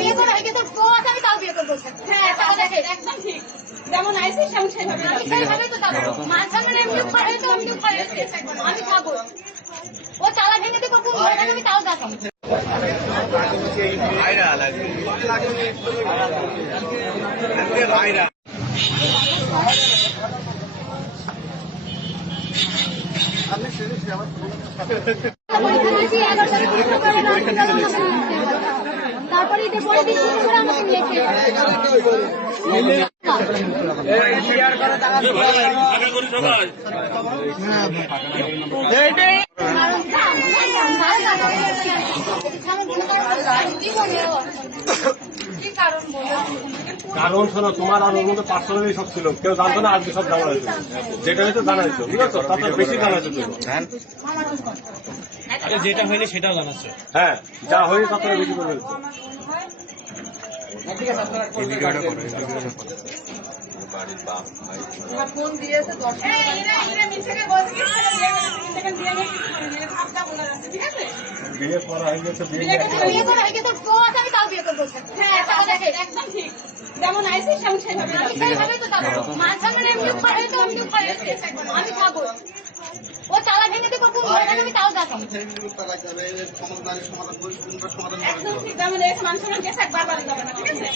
বিয়ে করা হয়ে গেছে, তো আমি তাও বিয়ে করবো। হ্যাঁ, একদম ঠিক। যেমন আইসি সেইভাবে তো যাবো। মাঝখানে এমনি খাই তো আমি তো খাই আমি খাবো। ও চালা ভেঙে দেবো কোন ঘরে আমি তাও যাবো। তারপরে কারণ শোনো, তোমার আর ওর মধ্যে পার্সোনালি সব ছিল, কেউ জানতো না, আজকে সব জানা হয়েছে। যেটা হয়তো জানা হয়েছে, ঠিক আছে, তাতে বেশি জানা হয়েছে। যেটা হয়নি সেটাও জানাচ্ছে। হ্যাঁ, যা হয়নি তার থেকে বেশি করে ফেলছে। বিয়ে করা হয়ে গেছে, বিয়ে করা হয়ে গেছে, তো আমি তাও বিয়ে করবো। হ্যাঁ, একদম ঠিক। যেমন আইসি সেইভাবে তো যাবো। মাঝখানে এমনি খাই তো আমি তো খাই আমি খাবো। ও চালা ভেঙে দেবো কোন ঘরে আমি তাও যাবো। একদম ঠিক। যেমন এই মানুষের গেছে একবার বাড়ি যাবে না, ঠিক আছে?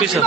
পিছনে